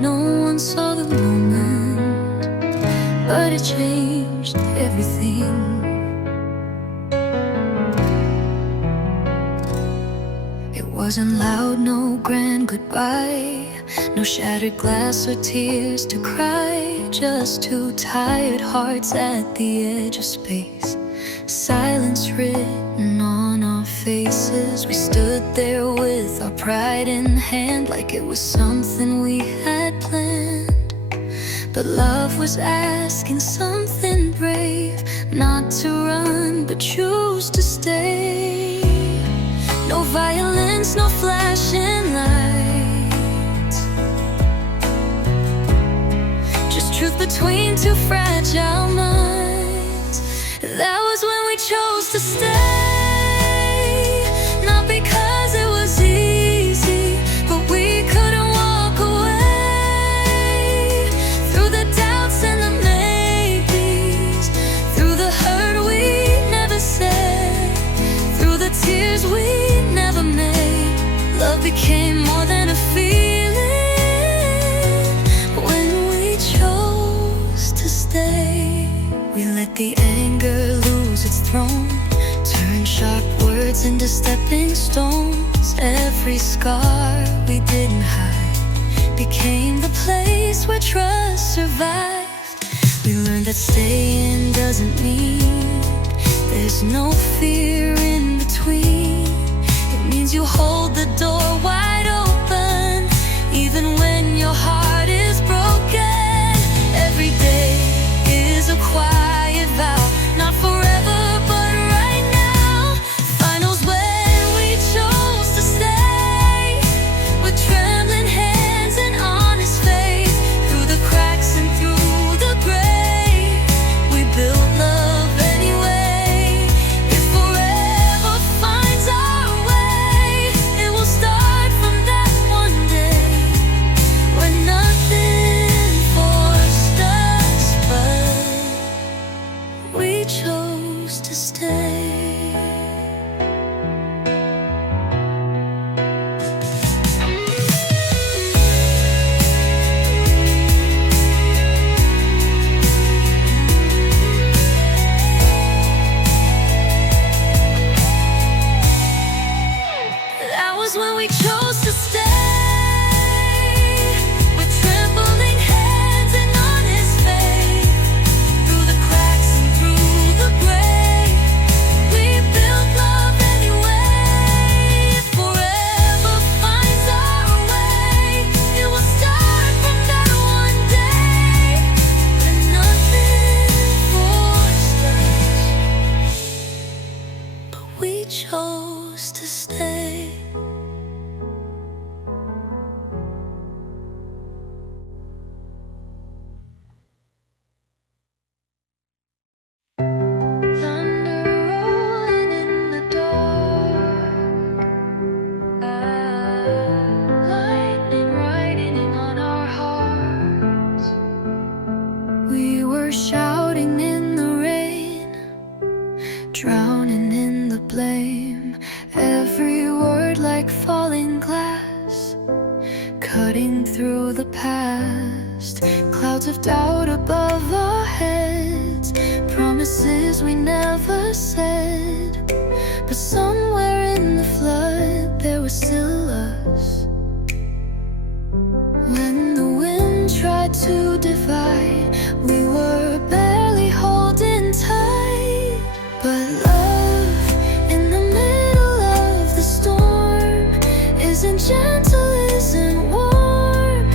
No one saw the moment, but it changed everything. It wasn't loud, no grand goodbye, no shattered glass or tears to cry, just two tired hearts at the edge of space. Silence written on our faces. We stood there with our pride in hand, like it was something we had planned. But love was asking something brave, not to run, but choose to stay. No violence, no flashing lights, just truth between two fragile minds. That was when we chose to stay, not because it was easy, but we couldn't walk away. Through the doubts and the maybes, through the hurt we never said, through the tears we never made, love became more than a feeling. When we chose to stay, we let the anger lose its throne, turn sharp words into stepping stones. Every scar we didn't hide became the place where trust survived. We learned that staying doesn't mean there's no fear in between. It means you hold the door wide open, even when your heart is broken. Every day is a quiet vow, not forever, but right now. Finals when we chose to stay, with trembling hands and honest faith. Through the cracks and through the gray, we built love anyway. If forever finds our way, it will start from that one day when nothing forced us, but we chose to stay. That was when we chose to stay, with trembling hands and honest faith. Through the cracks and through the gray, we built love anyway. If forever finds our way, it will start from that one day when nothing forced us, but we chose to stay. Thunder rolling in the dark, lightning riding on our hearts. We were shouting in the rain, drowning in the blame. Every word like falling glass, cutting through the past. Clouds of doubt above our heads, promises we never said. But somewhere in the flood there was still us. When the wind tried to divide, we were barely holding tight. But love in the middle of the storm isn't gentle, isn't warm.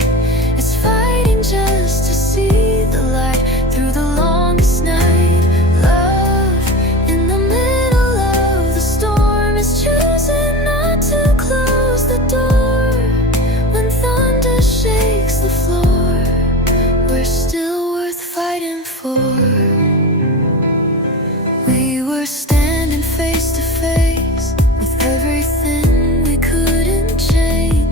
It's fighting just to see the light through the longest night. Love in the middle of the storm is choosing not to close the door. When thunder shakes the floor, we're still worth fighting for. We were standing face to face with everything we couldn't change.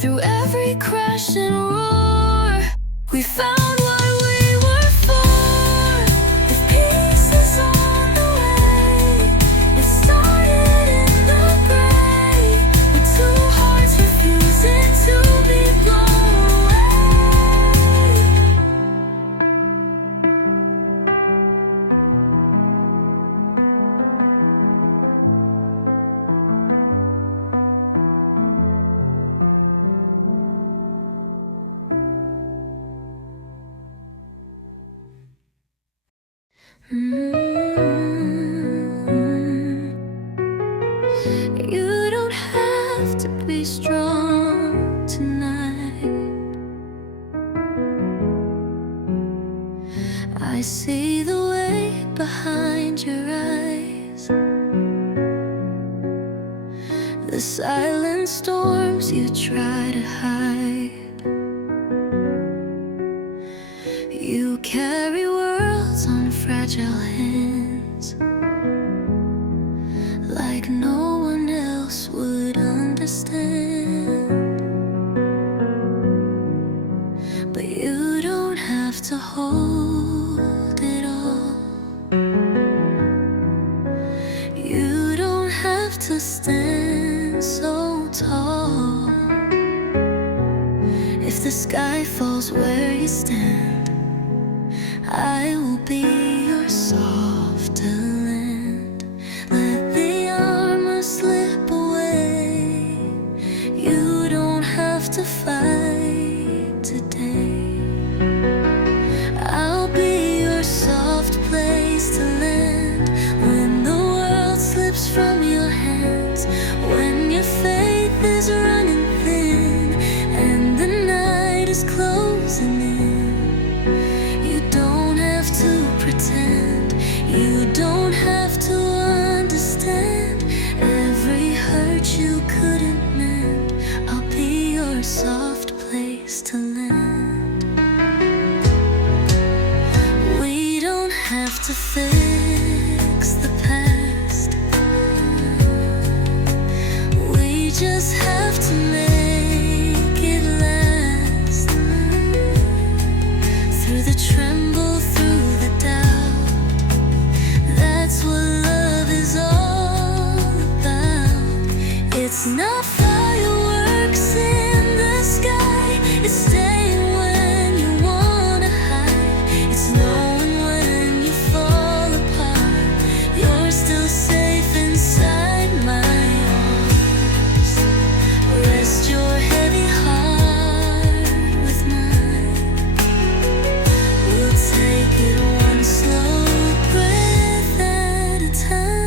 Through every crash and roar, we found what we were for. With pieces on the way, it started in the gray, with two hearts refusing to be blown away. You don't have to be strong tonight. I see the weight behind your eyes, the silent storms you try to hide. You carry worlds on fragile hands, like no one else would understand. But you don't have to hold it all. You don't have to stand so tall. If the sky falls where you stand, I will be your softer land. Let the armor slip away. You don't have to fight today. I'll be your soft place to land when the world slips from your hands, when your faith is running thin and the night is closing in. Pretend you don't have to understand every hurt you couldn't mend. I'll be your soft place to land. We don't have to fix the past, we just have to make it last. Through the tremble, through the doubt, that's what love is all about. It's not fireworks in the sky, it's staying when you wanna hide. It's knowing when you fall apart, you're still safe inside my arms. Rest your heavy heart with mine. We'll take it one slow breath at a time.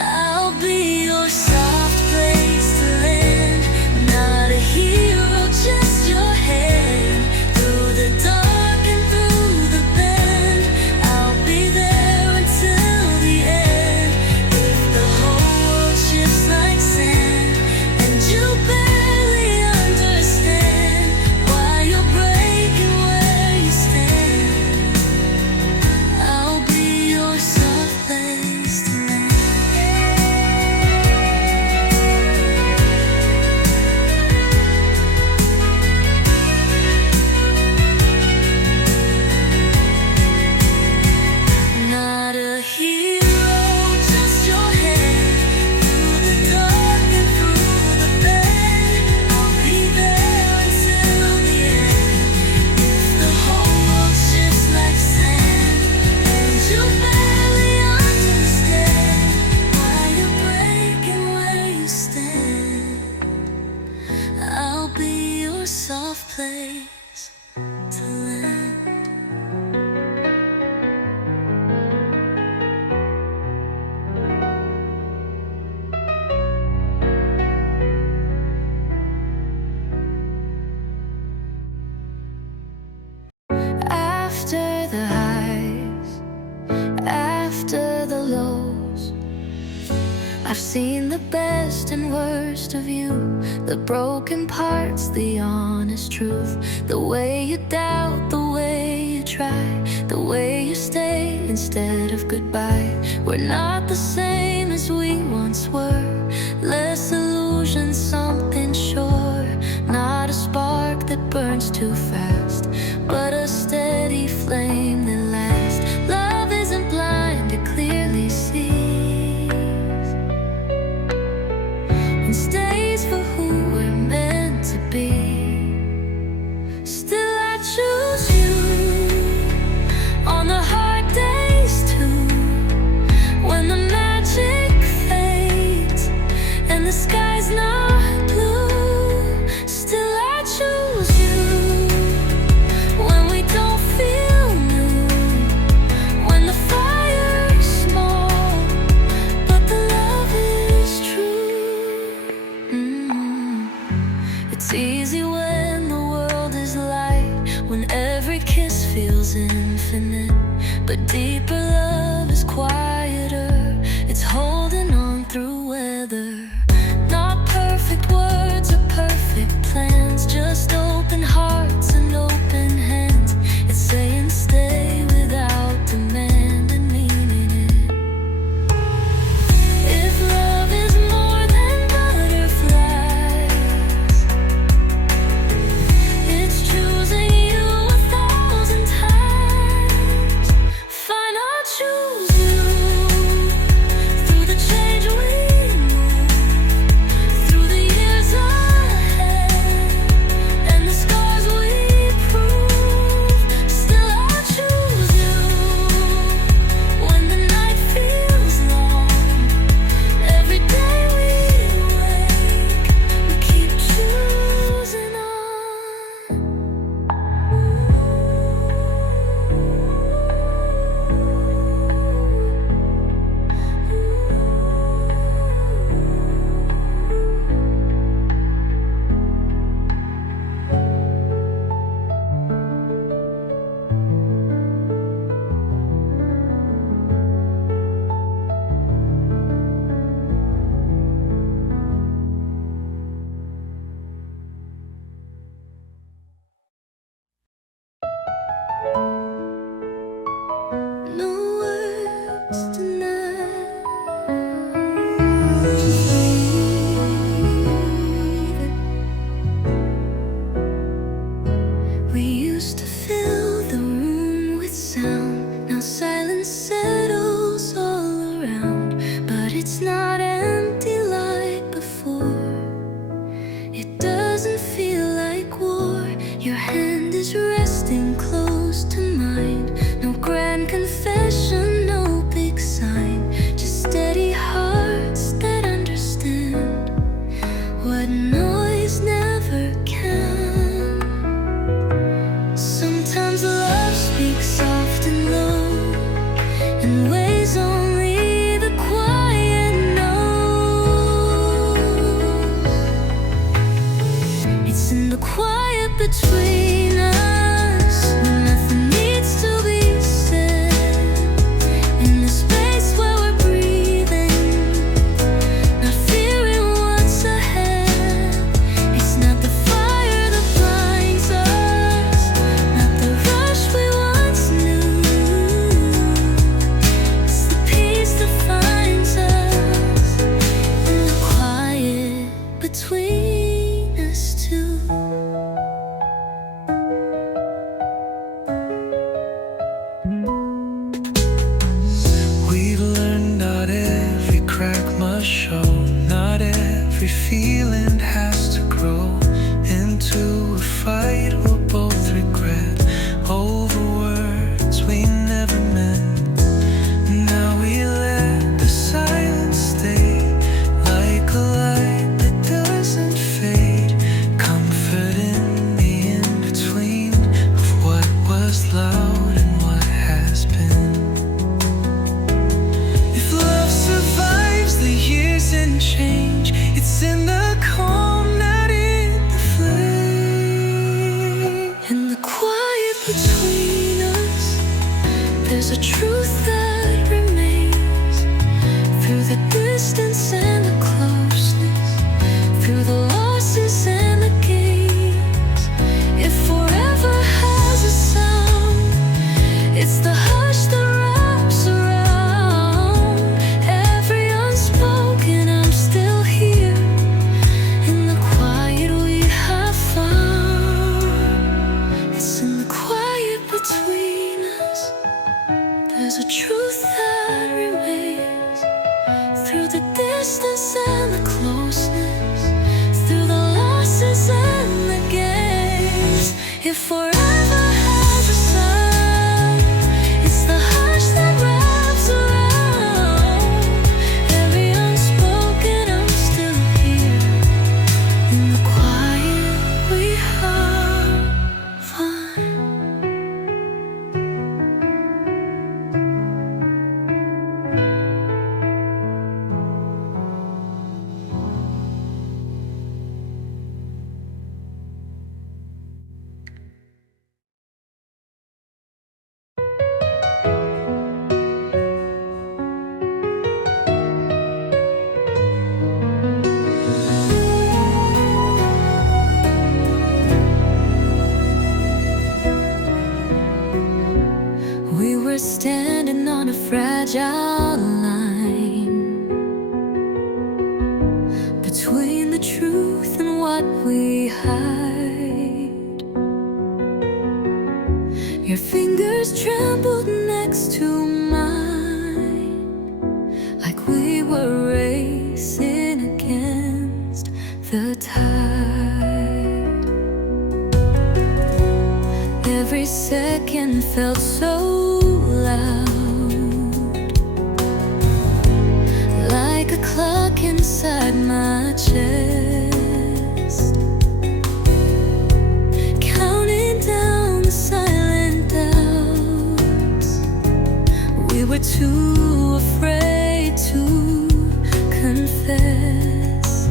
I'll be your soft place to land, not a hero, just your hand. Through the dark and through the bend, I'll be there until the end. If the whole world shifts like sand and you barely understand why you're breaking where you stand, I'll be your soft place to land. Not a hero, just your hand. Through the dark and through the bend, I'll be there until the end. If the whole world shifts like sand and you barely understand why you're breaking where you stand, I'll be your soft place to land. After the highs, after the lows, I've seen the best and worst of you, the broken parts, the honest truth, the way you doubt, the way you try, the way you stay instead of goodbye. We're not the same as we once were, less for who we're meant to be. Still I choose you on the hard days too, when the magic fades and the sky's not blue. Still I choose you when we don't feel new, when the fire's small but the love is true. It's easy when the world is light, when every kiss feels infinite. But deeper love is quieter, it's holding on through weather. Not perfect words or perfect plans, just open hearts and open hands. It's saying stay without demand and meaning it. If love is more than butterflies, it's choosing you 1,000 times. Fine, I'll choose you through the change we move, through the years ahead and the scars we prove. Still I'll choose you when the night feels long. Every day we wake, we keep choosing on. No words tonight. We used to fill the room with sound. Now silence settles all around. But it's not empty like before. It doesn't feel like war. Your hand is resting close to mine. No grand confession, no big sign, just steady hearts that understand what noise never can. Sometimes love speaks soft and low in ways only the quiet knows. It's in the quiet between us, when nothing needs to be said. In the space where we're breathing, not fearing what's ahead. It's not the fire that blinds us, not the rush we once knew. It's the peace that finds us in the quiet between us two. We've learned not every crack must show, not every feeling has to grow into a fight we'll both regret over words we never meant. Now we let the silence stay like a light that doesn't fade, comfort in the in-between of what was loud and what has been. If love survives the years and change, it's in the calm, not in the flame. In the quiet between us, there's a truth that remains. Through the distance and the closeness, through the losses and the gains. If forever has a sound, it's the hush that wraps around every unspoken. I'm still here in the quiet we have found. It's in the quiet between us, there's a truth that remains. Through the distance and the closeness, kisses and the games. If forever has a sun, it's the hush that wraps around every unspoken. I'm still here in the quiet. We have fun. We were standing on a fragile line between the truth and what we hide. Your fingers trembled next to mine, like we were racing against the tide. Every second felt so loud, like a clock inside my chest, counting down the silent doubts. We were too afraid to confess,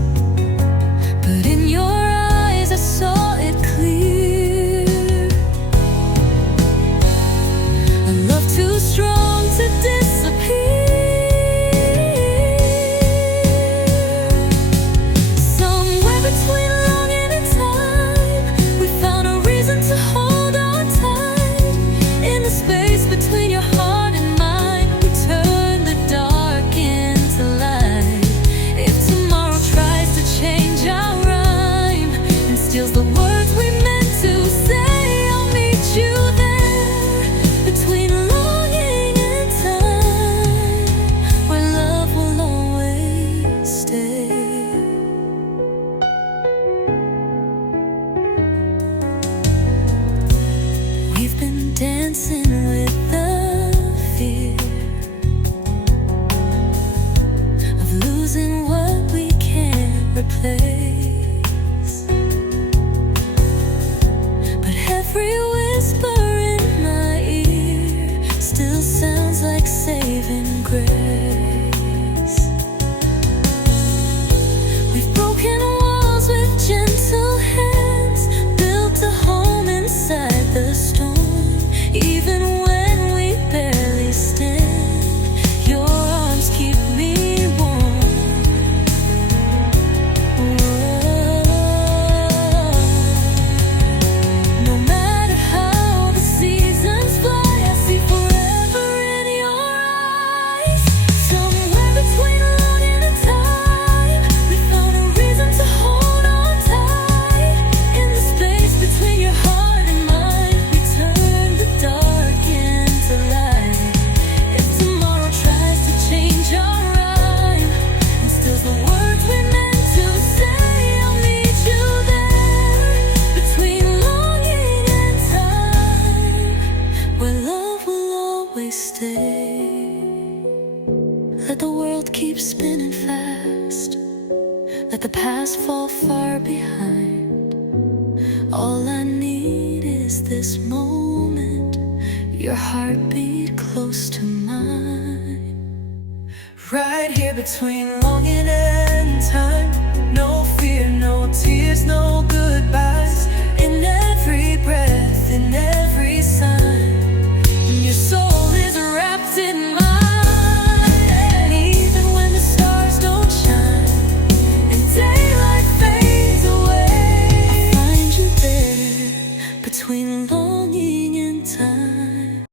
but in your eyes I saw it clear. A love too strong to disappear. Somewhere between longing and time, we found a reason to hold on tight. In the space between your heart and mine, we turned the dark into light. If tomorrow tries to change our rhyme and steals the words we meant to say, I'll meet you there between longing and time, where love will always stay. We've been dancing with the fear of losing what we can't replace, but every whisper in my ear still sounds like saving grace. We've broken walls with gentle hands, built a home inside the storm. Even when we barely stand, your arms keep me warm. No matter how the seasons fly, I see forever in your eyes. Somewhere between longing and time, we found a reason to hold on tight. In the space between your heart and mine, we turn the dark into light. If tomorrow tries to change our rhyme and steals the words we meant to say, I'll meet you there between longing and time, where love will always stay. Let the world keep spinning fast, let the past fall far behind. All I need is this moment, your heartbeat close to mine. Right here between longing and time. No fear, no tears, no goodbyes. In every breath, in every sign, your soul is wrapped in mine. And even when the stars don't shine and daylight fades away, I'll find you there between longing and time.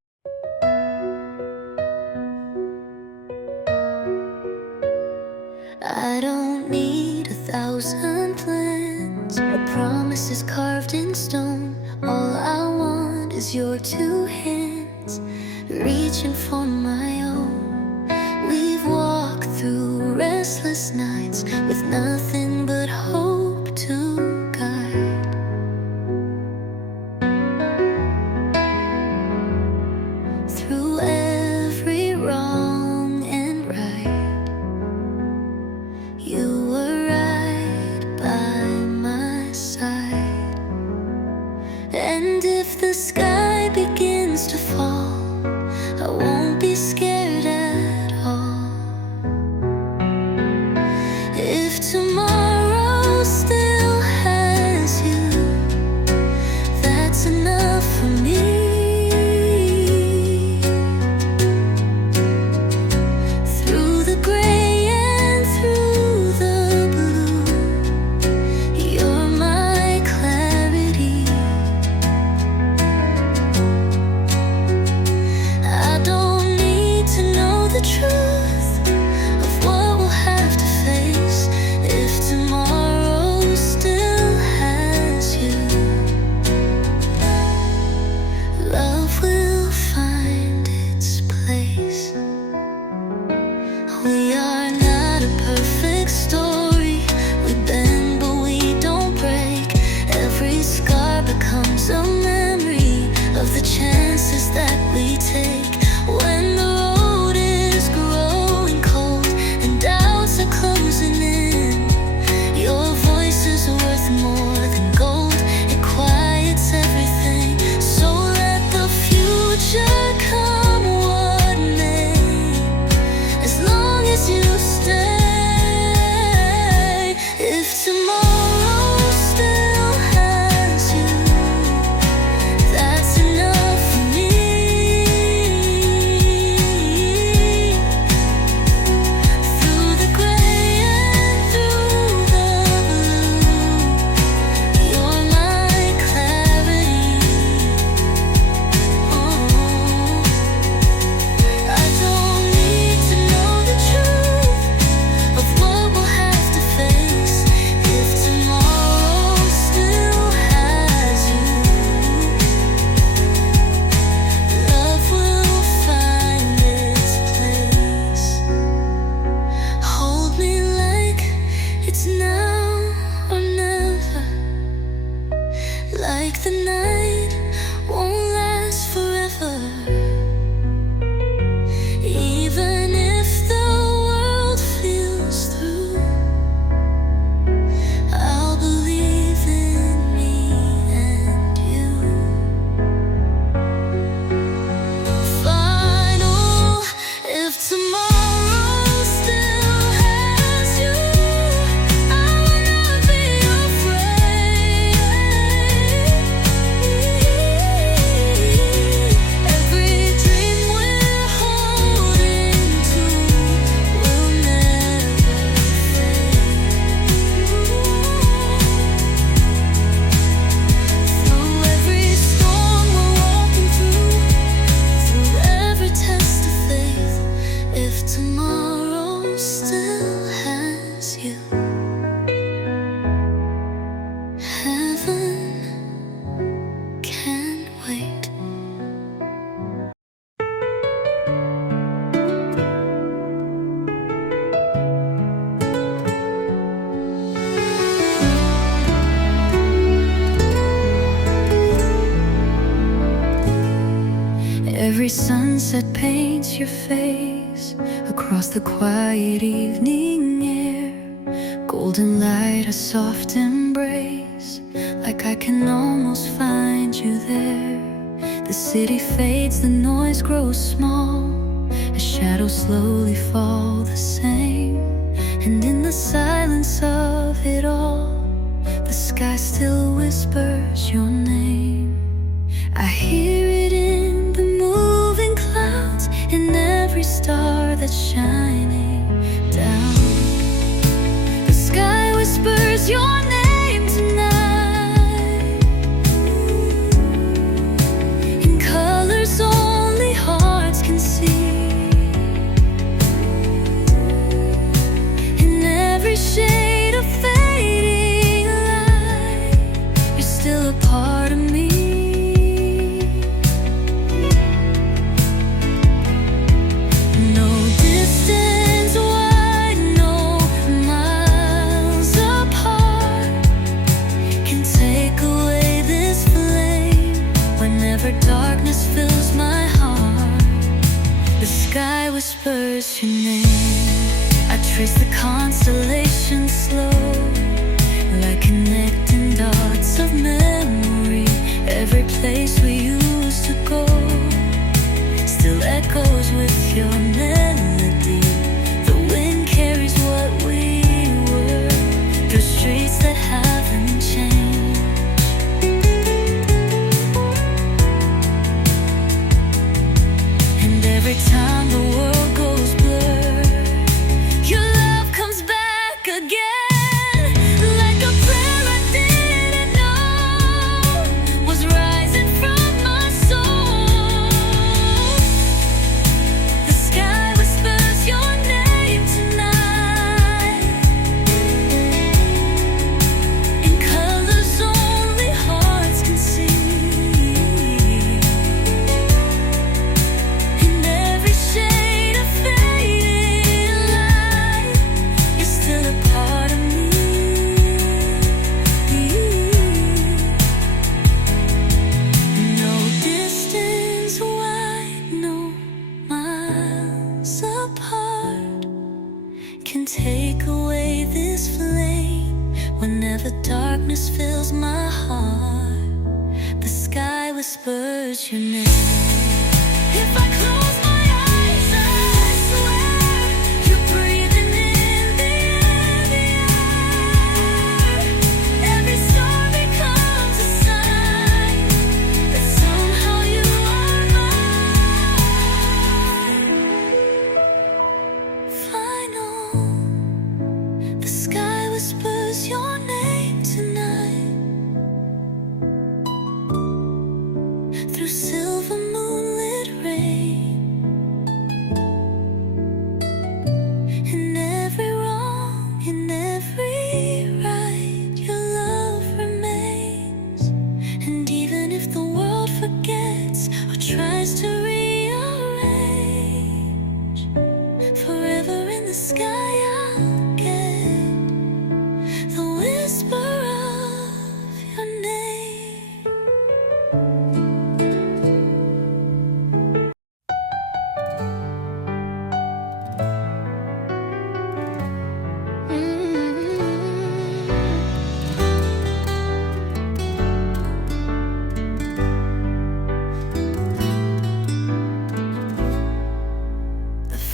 I don't need 1,000 plans or promises carved in stone. All I want is your two hands reaching for my own. We've walked through restless nights with nothing but hope to guide. sunset paints your face across the quiet evening air. Golden light, a soft embrace, like I can almost find you there. The city fades, the noise grows small, as shadows slowly fall the same. And in the silence of it all, the sky still whispers your name. I hear it in the moving clouds, in every star that's shining down. The sky whispers your name tonight, in colors only hearts can see. In every shade of fading light, you're still a part of me. Darkness fills my heart, the sky whispers your name. I trace the constellations slow, like connecting dots of memory. Every place we used to go still echoes with your melody. The wind carries what we were through streets that haven't changed. Every time the world goes blurred, your love comes back again, like a prayer I didn't know was rising from my soul. The sky whispers your name tonight, in colors only hearts can see. Can take away this flame whenever darkness fills my heart. The sky whispers your name. If I close my eyes, I swear you're breathing in the air. Every star becomes a sign that somehow you are mine. Final. The sky whispers your name tonight, through silver moonlit rain. In every wrong, in every right, your love remains. And even if the world forgets or tries to rearrange, forever in the sky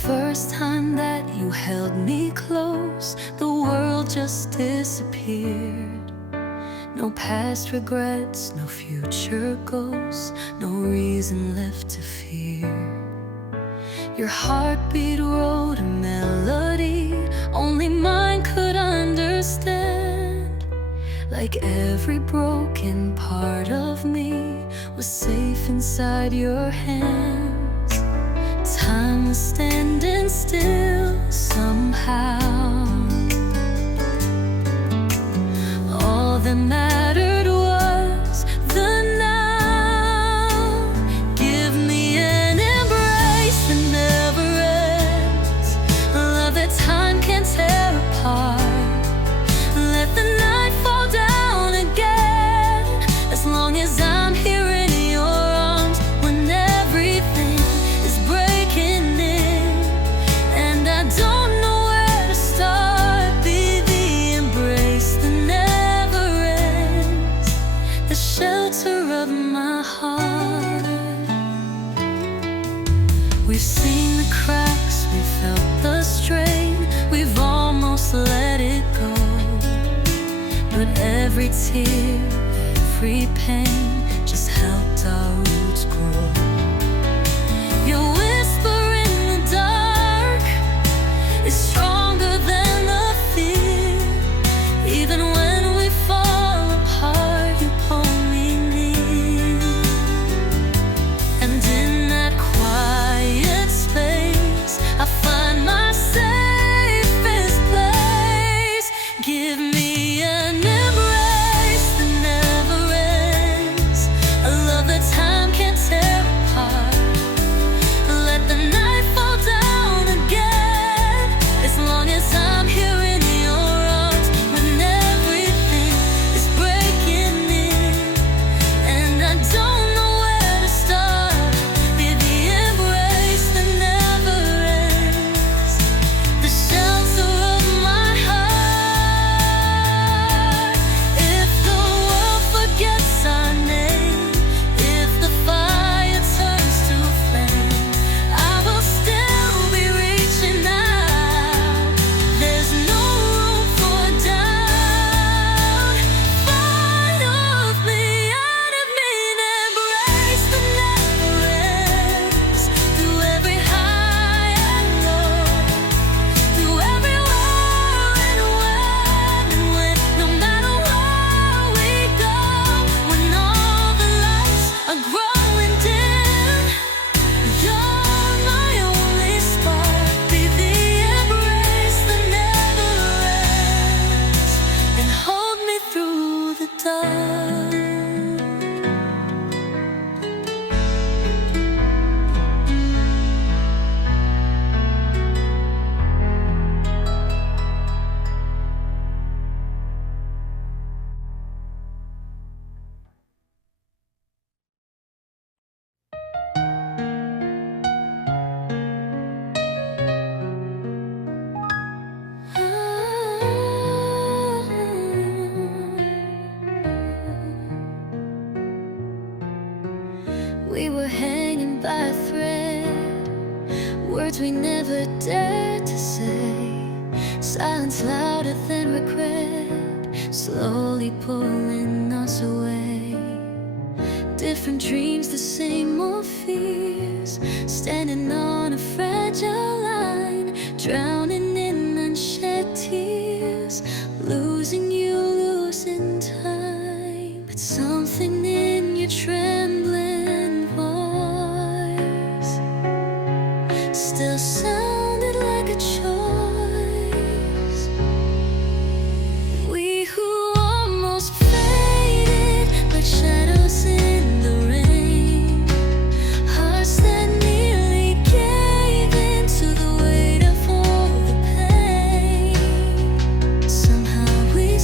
first time that you held me close, the world just disappeared. No past regrets, no future ghosts, no reason left to fear. Your heartbeat wrote a melody only mine could understand. Like every broken part of me was safe inside your hands. Time was standing still somehow. All that mattered was the now. Give me an embrace that never ends, a love that time can't tear apart. Let the night fall down again, as long as I'm here in your arms. When everything every tear, every pain just helped our roots grow. Your whisper in the dark is stronger than the fear. Even when we fall apart, you pull me near. And in that quiet space, I find my safest place. Give me an embrace that never ends, a love that time can't tear apart. Let the night fall down again, as long as I'm here in your arms. When everything is breaking in and I don't know where to start, be the embrace that never ends, the shelter of my heart. If the world forgets our name, if the fire turns to flame, I will still be reaching out. There's no room for doubt. Find of me, out of me, an embrace that never ends. Through every high and low, through every whirl and when, no matter where we go, when all the lights are growing dim, you're my only spark. Be the embrace that never ends, and hold me through the dark. We were hanging by a thread, words we never dared to say, silence louder than regret, slowly pulling us away. Different dreams, the same old fears, standing on a fragile line, drowning in unshed tears, losing you, losing time. But something in your trembling voice still sounded like a choice. We who almost faded like shadows in the rain, hearts that nearly gave in to the weight of all the pain. Somehow we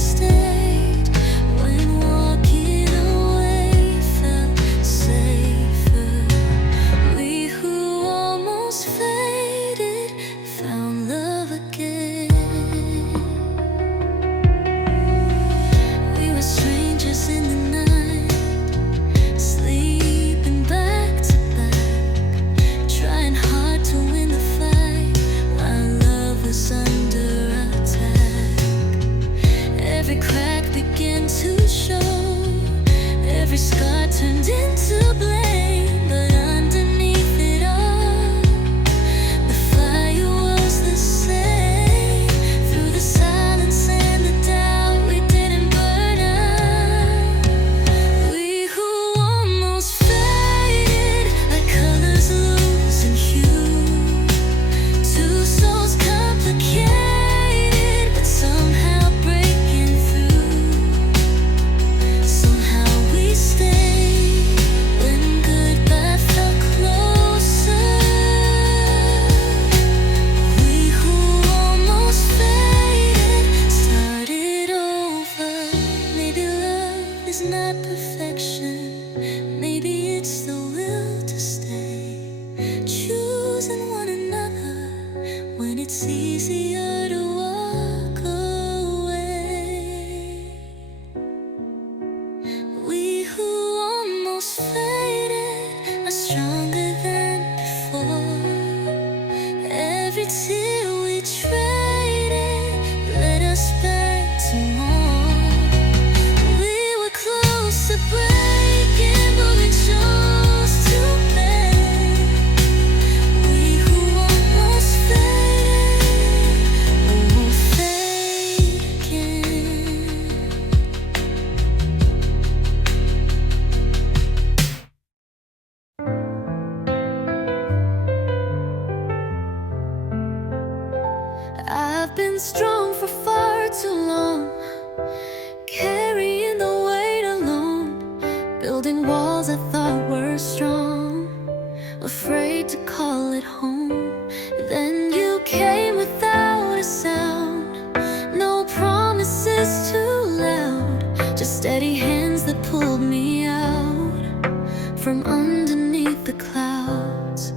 from underneath the clouds.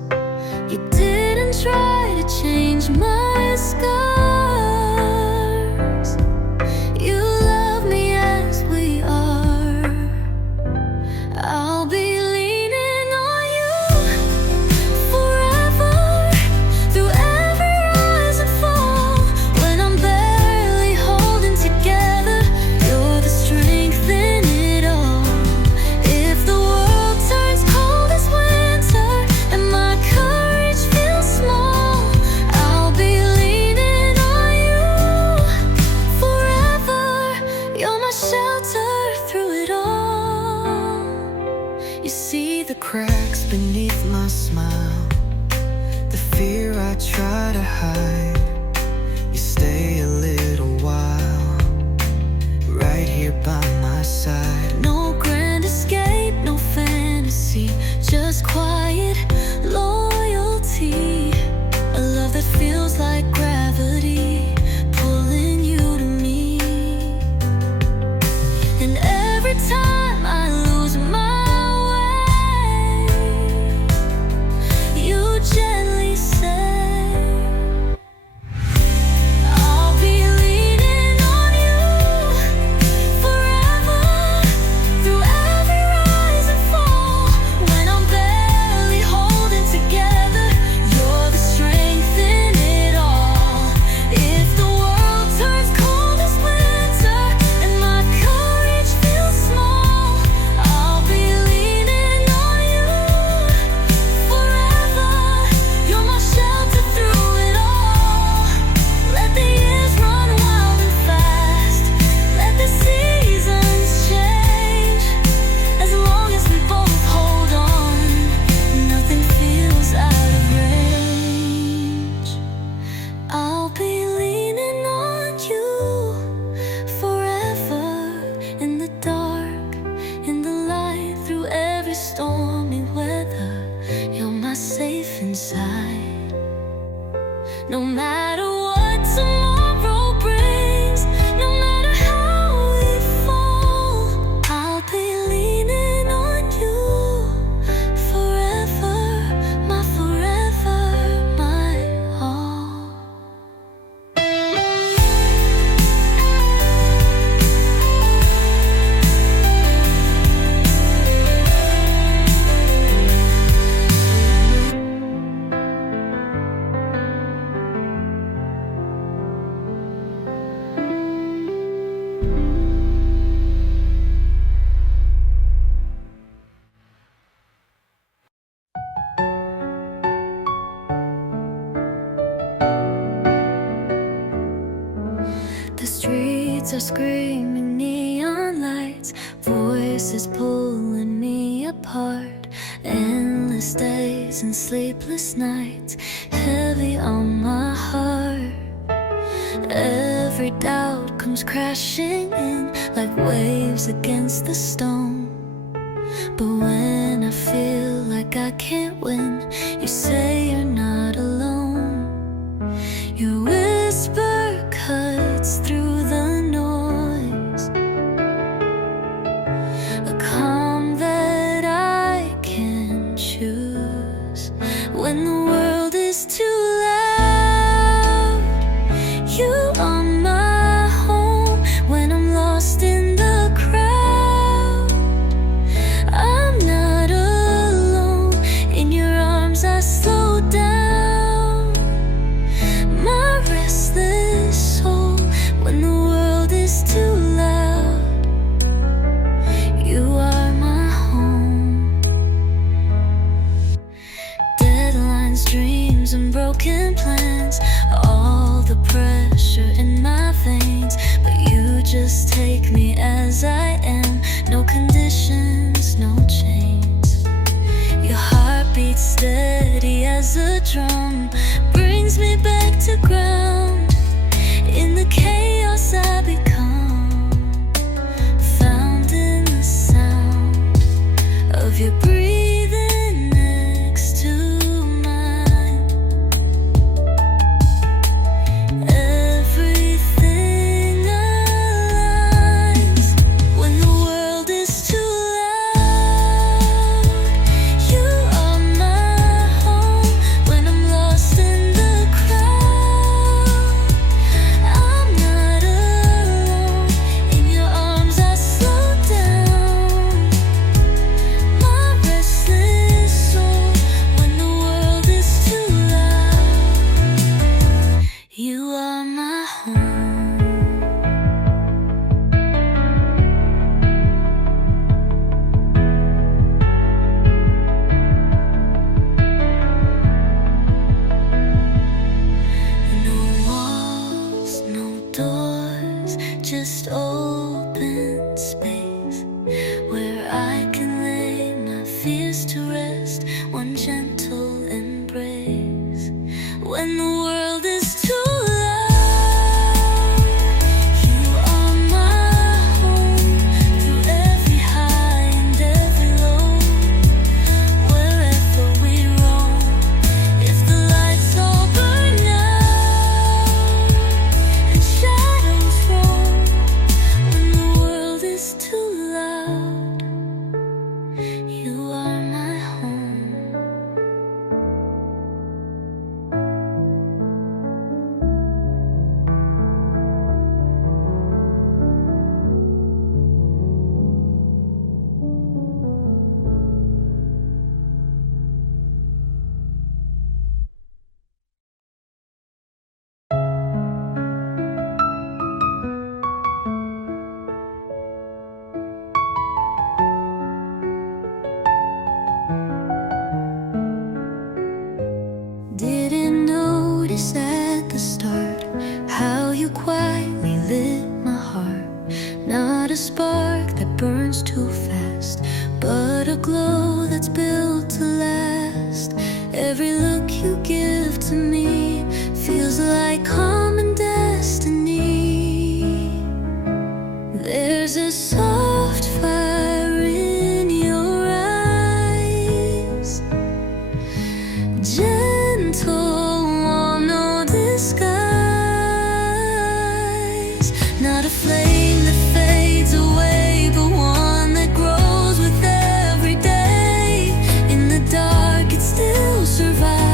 You didn't try to change my scars. You love me as we are. I'll be leaning on you forever, through every rise and fall. When I'm barely holding together, you're the strength in it all. If the world turns cold as winter and my courage feels small, I'll be leaning on you forever. You're my shelter through it all. You see the cracks beneath my smile, the fear I try to hide. You stay a little while, right here by my side. No grand escape, no fantasy, just quiet loyalty. A love that feels like gravity, pulling you to me. And every time I lose my way, you gently say, I'll be leaning on you forever, through every rise and fall. When I'm barely holding together, you're the strength in it all. If the world turns cold as winter and my courage feels small, I'll be leaning on you forever. You're my shelter through it all. Let the years run wild and fast, let the seasons change. As long as we both hold on, nothing feels out of range. I'll be leaning on you forever, in the dark, in the light, through every stormy weather. You're my safe inside. No matter what tomorrow brings, no matter how we fall, I'll be leaning on you forever, my all. The streets are screaming neon lights, voices pulling me apart. Endless days and sleepless nights, heavy on my heart. Every doubt comes crashing in like waves against the stone. But when I feel like I can't win, you say you're not alone. Your whisper cuts through the noise, a calm that I can choose. When the world is too loud, you are my home. When I'm lost in the crowd, I'm not alone. In your arms I slow down, my restless soul. When the world is too loud, you are my home. Deadlines, dreams, and broken plans, all the pressure in my veins. But you just take me as I am, no conditions, no chains. Your heart beats steady as a drum, brings me back to ground. In the chaos I become, found in the sound of your breathing next to mine. Everything aligns when the world is too loud. just open space where I can lay my fears to rest. One gentle embrace when the world is too loud. You are my home through every high and every low. Wherever we roam, if the lights all burn out and shadows roll, when the world is too loud, you are my home. Didn't notice at the start how you quietly lit my heart. Not a spark that burns too fast, but a glow that's built to last. Every look you give to me feels like common destiny. There's a soft fire in your eyes, gentle, warm, no disguise. Not a flame that fades away, but one that grows with every day. In the dark it still survives.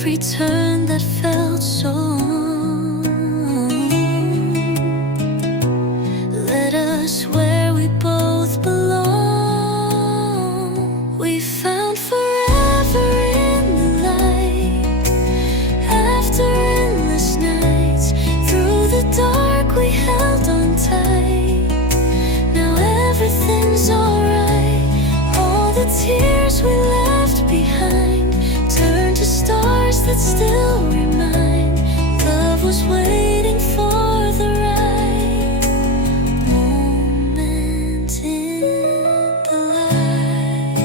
every turn that felt so long led us where we both belong. We found forever in the light after endless nights. Through the dark we held on tight. Now everything's alright. All the tears we left behind turn to stars that still remind love was waiting for the right moment in the light.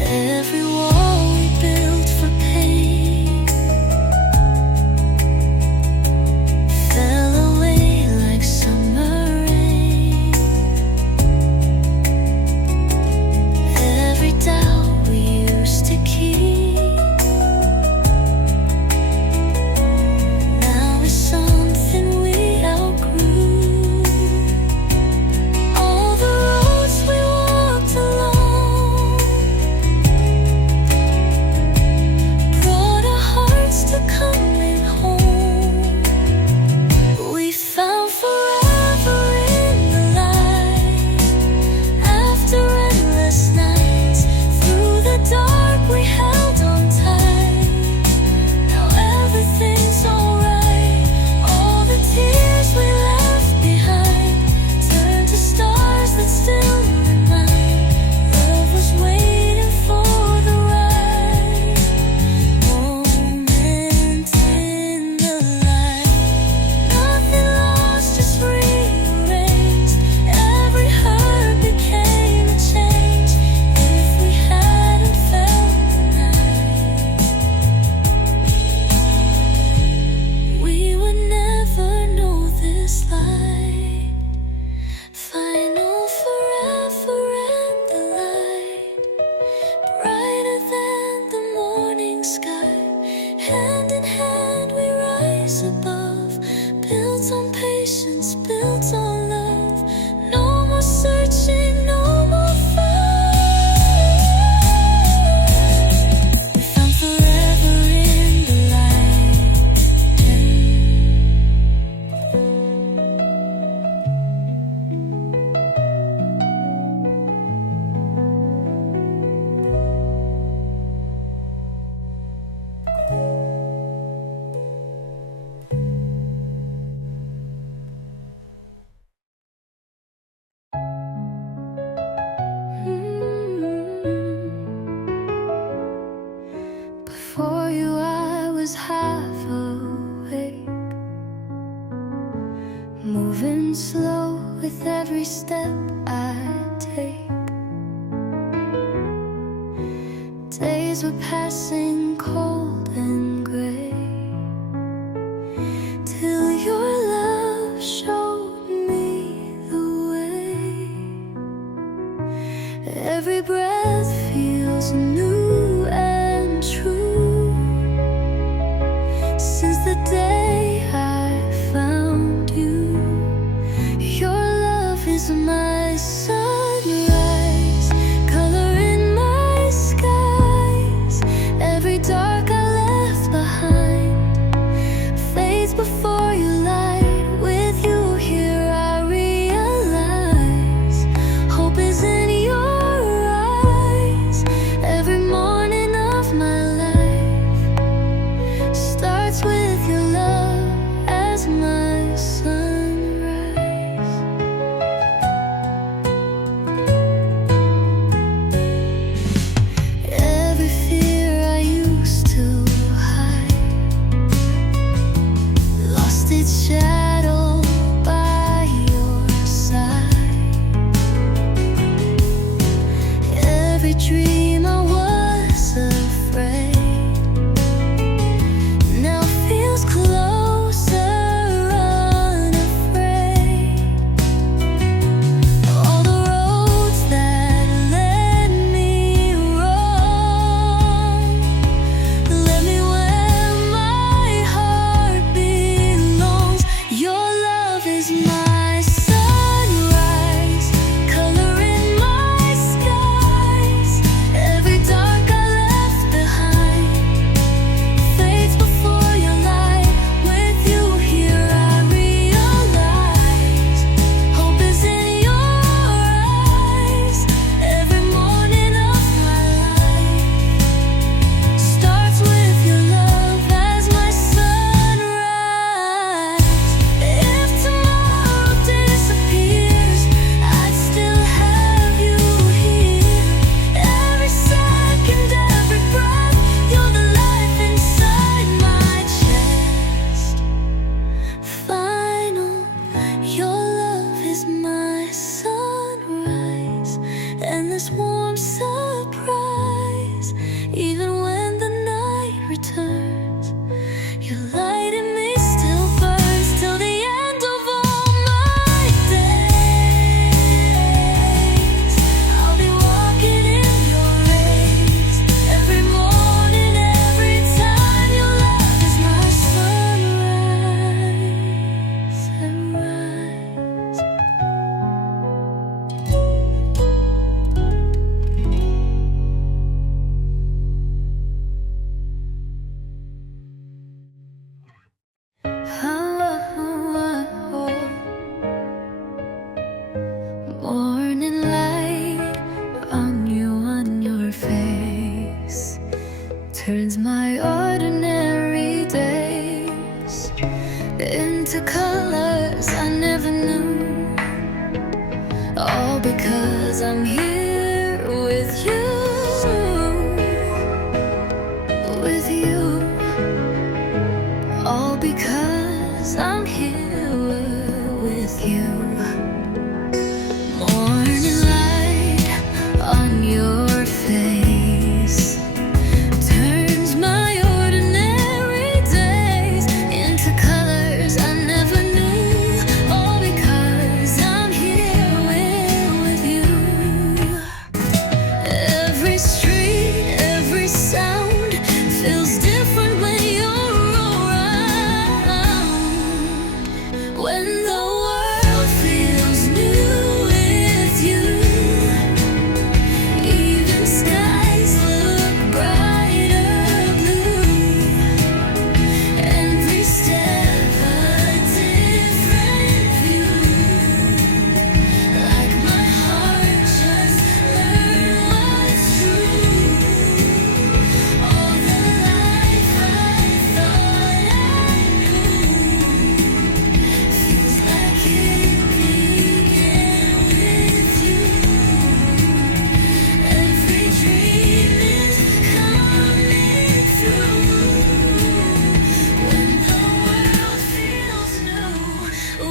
Every wall we built for pain fell away like summer rain. Every doubt we used to keep now is something we outgrew. All the roads we walked alone brought our hearts to coming home. We found forever in the light after endless nights. Through the dark we held on tight. Now everything's alright. All the tears we left behind turn to stars that still remind love was waiting for the right moment in the light. Nothing lost, just rearranged. Every hurt became a change. If we hadn't felt the night, we would never know this light. Final forever and the light, brighter than the morning sky. Hand in hand we rise above, built on patience, built on love. No more searching, no more fight. We found forever in the light. Before you I was half awake, moving slow with every step I take. Days were passing cold and gray, till your love showed me the way. Every breath feels new and true since the day I found you. Your love is my sunrise, color in my skies. Every dark I left behind fades before you light. With you here I realize hope is in your eyes. Every morning of my life starts with your love. this warm surprise. Even when the night returns, your light in me still burns till the end of all my days. I'll be walking in your rays every morning, every time. Your love is my sunrise and rise. Morning light on you, on your face, turns my ordinary days into colors I never knew. All because I'm here with you, with you. All because I'm here with you. Morning light on your face turns my ordinary days into colors I never knew. All because I'm here with you. Every street, every sound feels different when you're around. When the world feels new with you, even skies look brighter blue. Every step a different view, like my heart just learned what's true. All the life I thought I knew feels like it began with you. Every dream is coming through. When the world feels new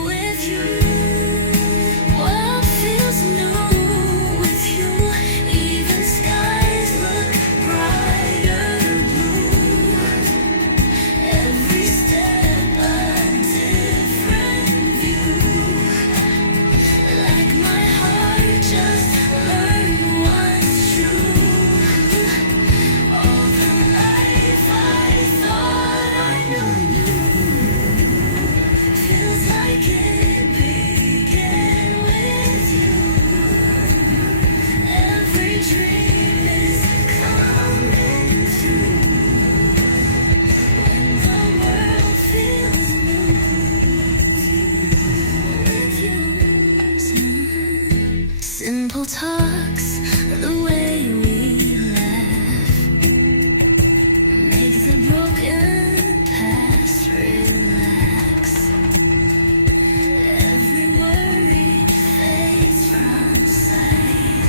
with you, world feels new with you. Even skies look brighter blue. Every step a different view, like my heart just learned what's true. All the life I thought I knew feels like it began with you. Every dream is coming true. When the world feels new with you. Simple talks, the way we laugh, make the broken past relax. Every worry fades from sight.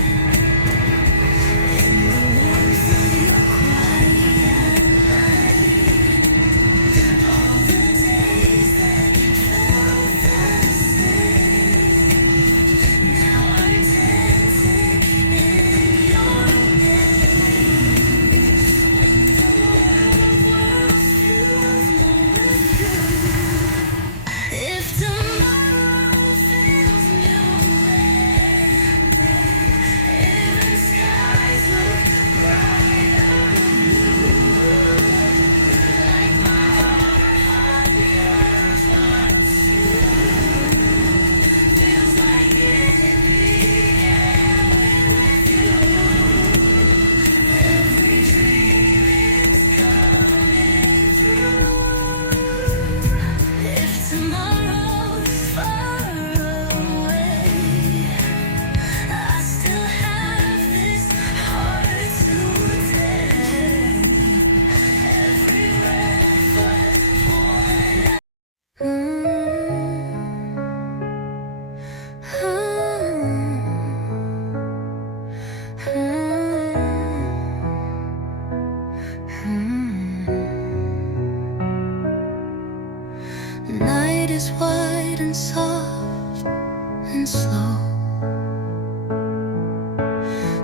In the warmth of your quiet light, all the days that felt the same now are dancing in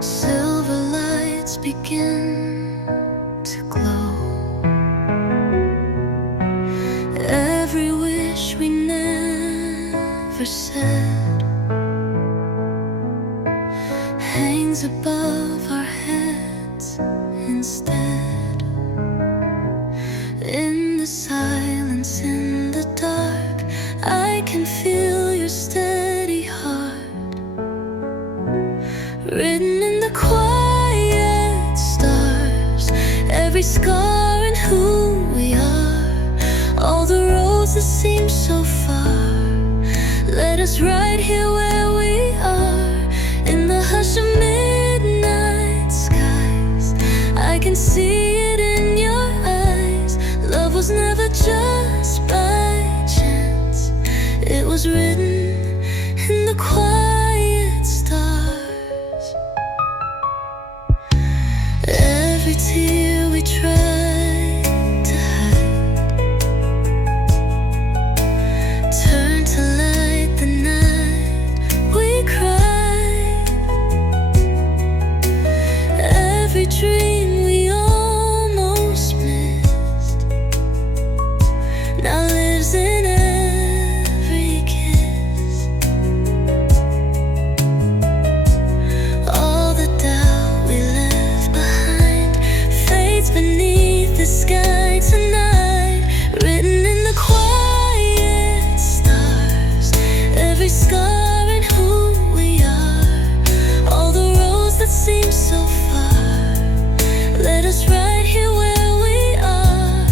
Silver lights begin to glow. Every wish we never said hangs above our heads instead. In the silence, in the dark, I can feel your steady heart, written in the quiet stars. Every scar and who we are, all the roads that seem so far, let us right here where we are. In the hush of midnight skies, I can see it in your eyes. Love was never just by chance, it was written in the quiet stars. Every tear we tried to hide turned to light the night we cried. Every dream we almost missed now lives in every kiss. All the doubt we left behind fades beneath the sky tonight, written in the quiet stars. Every scar and who we are, all the roads that seem so far, let us right here where we are.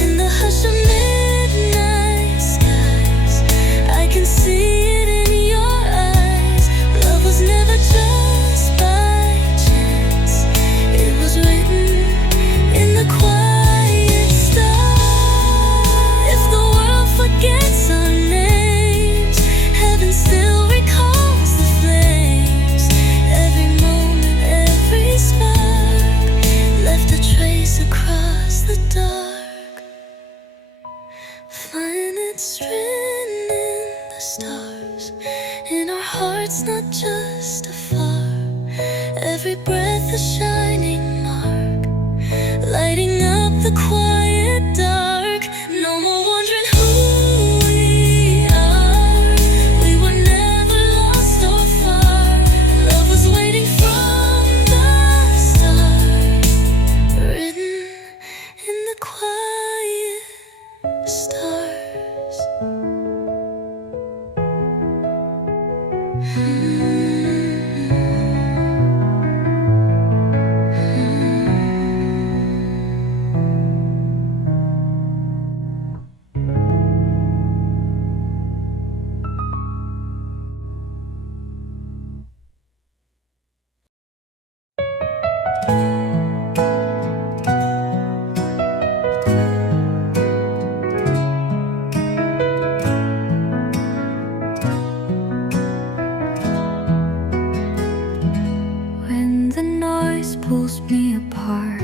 In the hush of midnight skies, I can see it in your eyes. Love was never just by chance, it was written in the quiet stars. If the world forgets our names, heaven still recalls the flames. Every moment, every spark left a trace across the dark. Find its written in the stars, in our hearts, not just afar. Every breath a shining mark, lighting up the quiet dark. No more wondering who we are, we were never lost or far. Love was waiting from the start, written in the quiet stars. When the noise pulls me apart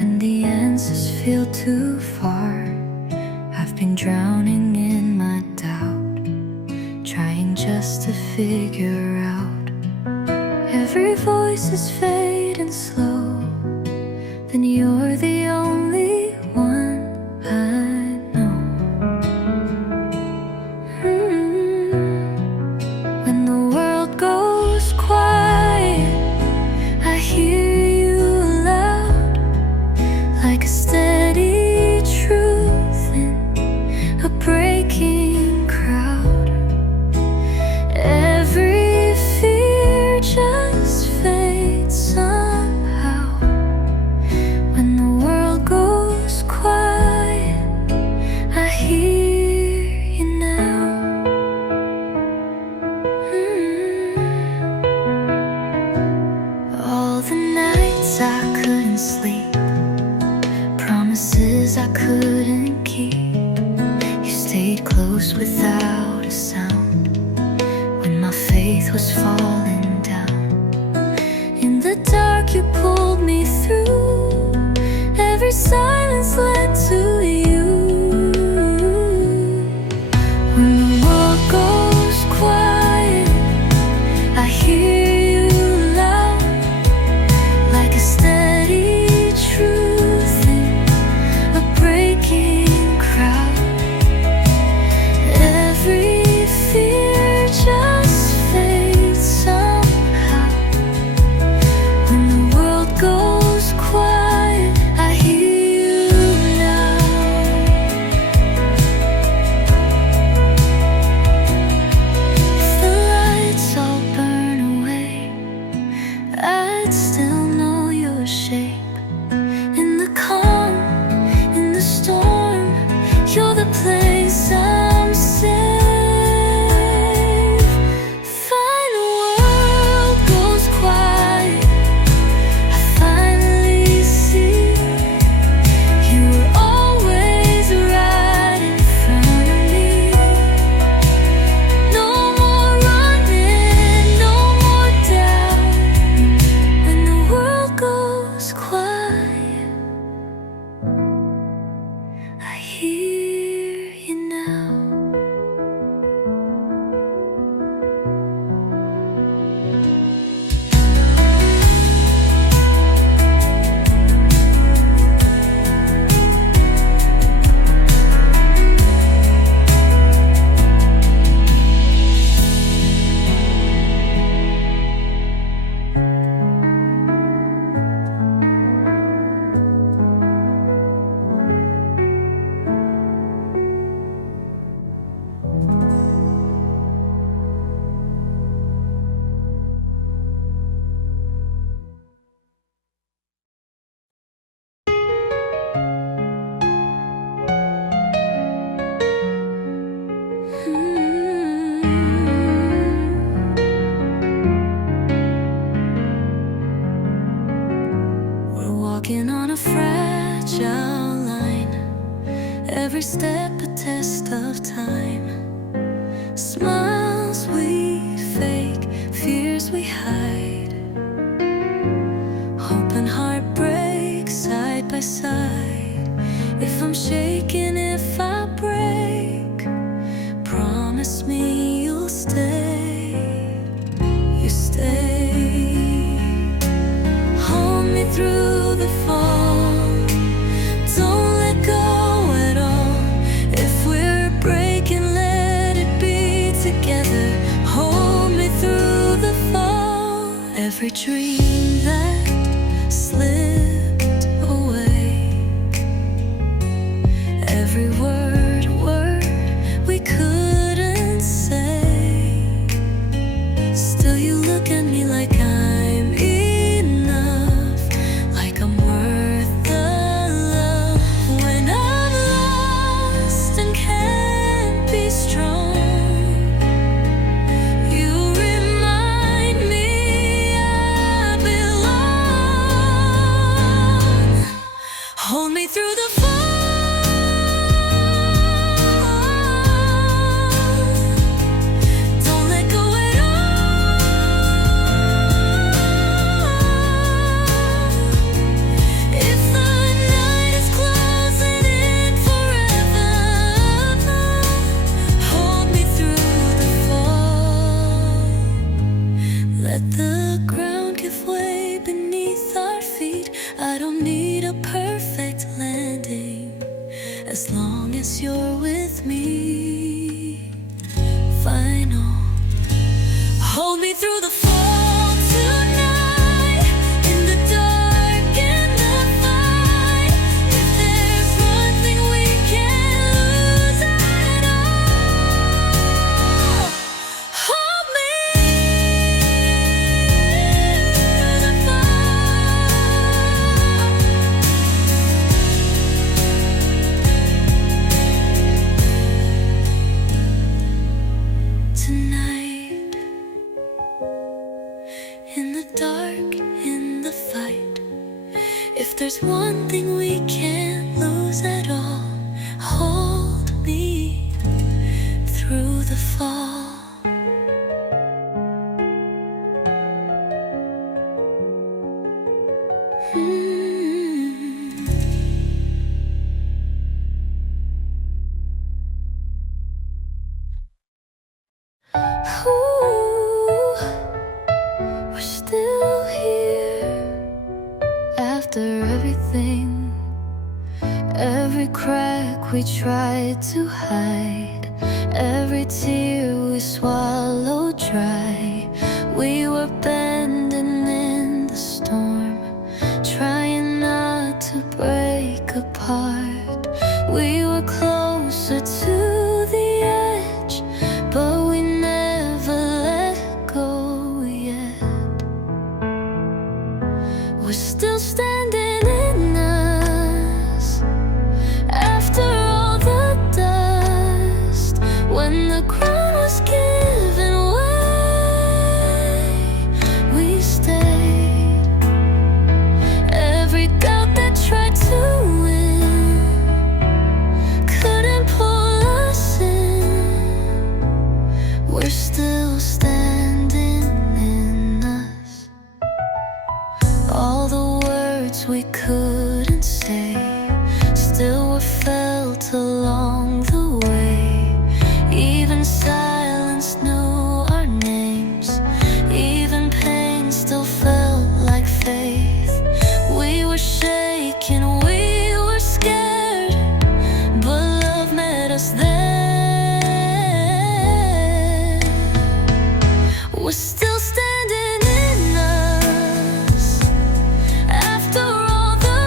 and the answers feel too far, I've been drowning in my doubt, trying just to figure out. Every voice is fading slow, then you're the only one I know. When the world goes quiet, I hear you loud, like a steady truth in a breaking crowd. Every fear just fades somehow. When the world goes quiet, I hear you now. All the nights I couldn't sleep, promises I couldn't keep, you stayed close without a sound when my faith was falling down. In the dark you pulled me through, every silence led to you. When the world goes quiet, I hear you loud, on a fragile line, every step a test of time. Smiles we fake, fears we hide, hope and heartbreak side by side. If I'm shaken, if I break, promise me you'll stay. You stay. Hold me through the fall, don't let go at all. If we're breaking, let it be together. Hold me through the fall. Every dream that slipped away, every word we couldn't say, still you look at me like I'm enough, like I'm worth the love. When I'm lost and can't be strong, you remind me I belong. Hold me through the fall, don't let go at all. If the night is closing in forever, hold me through the fall. Let the ground give way beneath our feet. I don't need a perfect landing, as long as you're with me. Final. Hold me through the fall tonight, in the dark and the fight. If there's one thing we can't lose at all, hold me through the fall. Tonight, in the dark, in the fight, if there's one thing we can't lose at all, hold me through the fall. Ooh, we're still here after everything, every crack we tried to hide, every tear we swallowed dry. We were bending in the storm, trying not to break apart. We were closer to the edge, but we never let go yet. We're still standing in us after all the dust. When the ground was giving way, we stayed. Every doubt that tried to win couldn't pull us in. We're still standing in us. All the words we couldn't say still were felt along the way. Even silence knew our names, even pain still felt like faith. We were shaken, we were scared, but love met us there. We're still standing in us after all the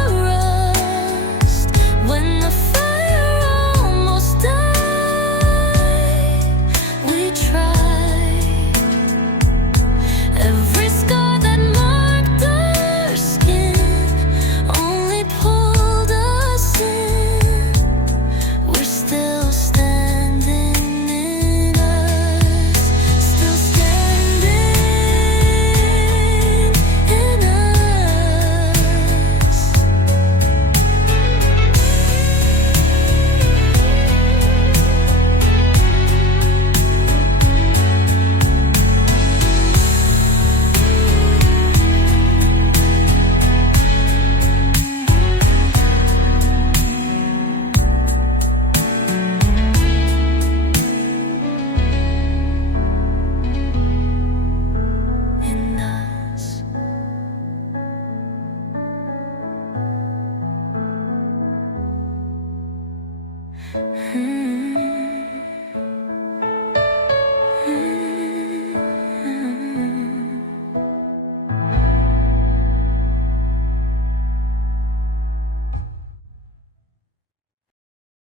Hmm.